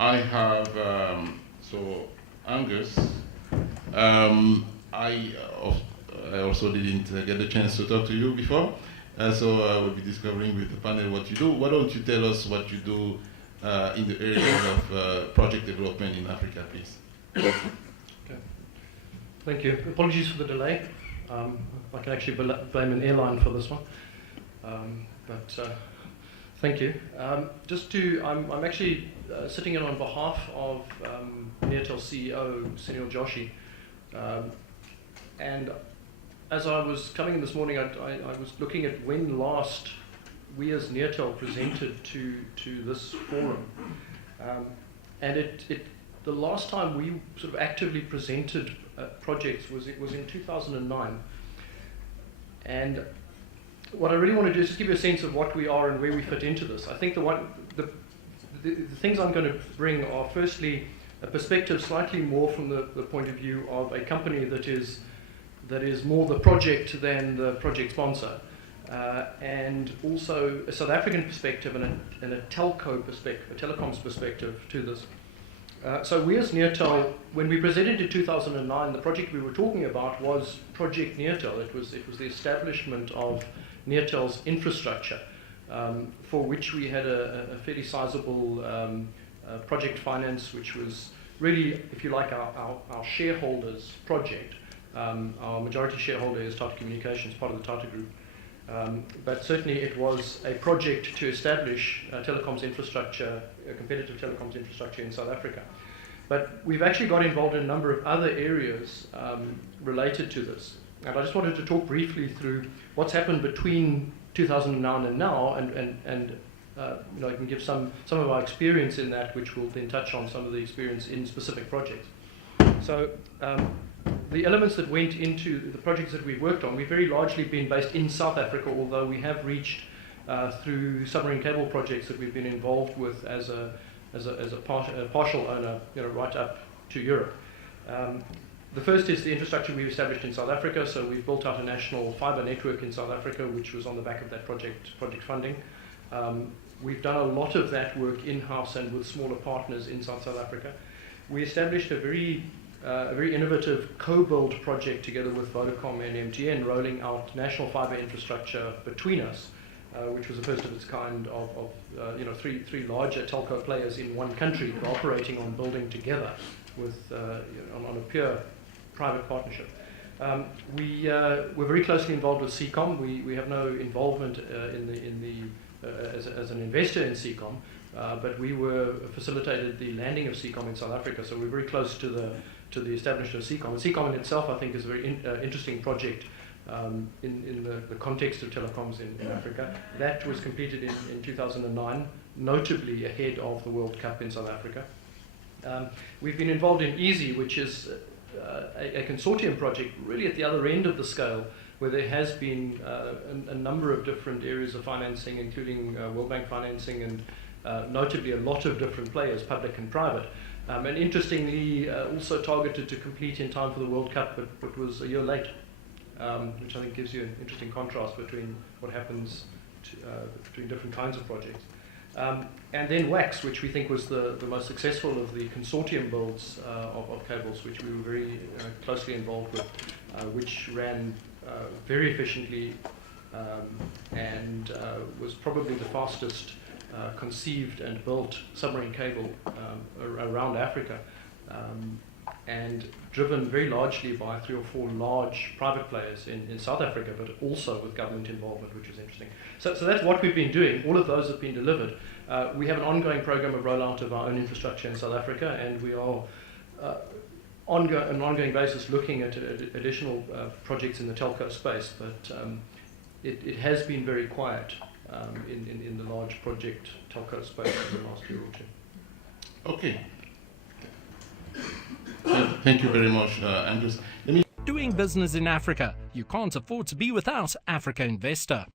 I have, so Angus, I also didn't get the chance to talk to you before, so I will be discovering with the panel what you do. Why don't you tell us what you do in the area of project development in Africa, please? Okay. Thank you. Apologies for the delay. I can actually blame an airline for this one, but thank you. I'm actually sitting in on behalf of Neotel CEO Sunil Joshi, and as I was coming in this morning, I was looking at when last we as Neotel presented to this forum, and the last time we sort of actively presented projects was in 2009. And what I really want to do is just give you a sense of what we are and where we fit into this. I think the things I'm going to bring are firstly a perspective slightly more from the point of view of a company that is more the project than the project sponsor, and also a South African perspective and a telco perspective, a telecoms perspective to this. So we as Neotel, when we presented in 2009, the project we were talking about was Project Neotel. It was the establishment of Neotel's infrastructure, for which we had a fairly sizable project finance, which was really, if you like, our shareholders' project. Our majority shareholder is Tata Communications, part of the Tata Group. But certainly it was a project to establish telecoms infrastructure, a competitive telecoms infrastructure in South Africa. But we've actually got involved in a number of other areas related to this. And I just wanted to talk briefly through what's happened between 2009 and now, and I can give some of our experience in that, which will then touch on some of the experience in specific projects. So the elements that went into the projects that we've worked on, we've very largely been based in South Africa, although we have reached through submarine cable projects that we've been involved with as a partial owner, right up to Europe. The first is the infrastructure we've established in South Africa. So we've built out a national fibre network in South Africa, which was on the back of that project funding. We've done a lot of that work in-house and with smaller partners in South Africa. We established a very innovative co-build project together with Vodacom and MTN, rolling out national fibre infrastructure between us, which was the first of its kind of three larger telco players in one country cooperating on building together with on a pure private partnership. We were very closely involved with CCOM. We have no involvement as an investor in CCOM, but we facilitated the landing of CCOM in South Africa. So we're very close to the establishment of CCOM. And CCOM in itself, I think, is a very interesting project in the context of telecoms in Africa. That was completed in 2009, notably ahead of the World Cup in South Africa. We've been involved in EASY, which is a consortium project really at the other end of the scale, where there has been a number of different areas of financing, including World Bank financing and notably a lot of different players, public and private. And interestingly, also targeted to complete in time for the World Cup, but was a year late, which I think gives you an interesting contrast between what happens between different kinds of projects. And then WAX, which we think was the most successful of the consortium builds of cables, which we were very closely involved with, which ran very efficiently and was probably the fastest conceived and built submarine cable around Africa, and driven very largely by 3 or 4 large private players in South Africa, but also with government involvement, which was interesting. So that's what we've been doing. All of those have been delivered. We have an ongoing program of rollout of our own infrastructure in South Africa, and we are on an ongoing basis looking at additional projects in the telco space, but it has been very quiet in the large project telco space in the last year or two. Okay. Thank you very much, Angus. Doing business in Africa. You can't afford to be without Africa Investor.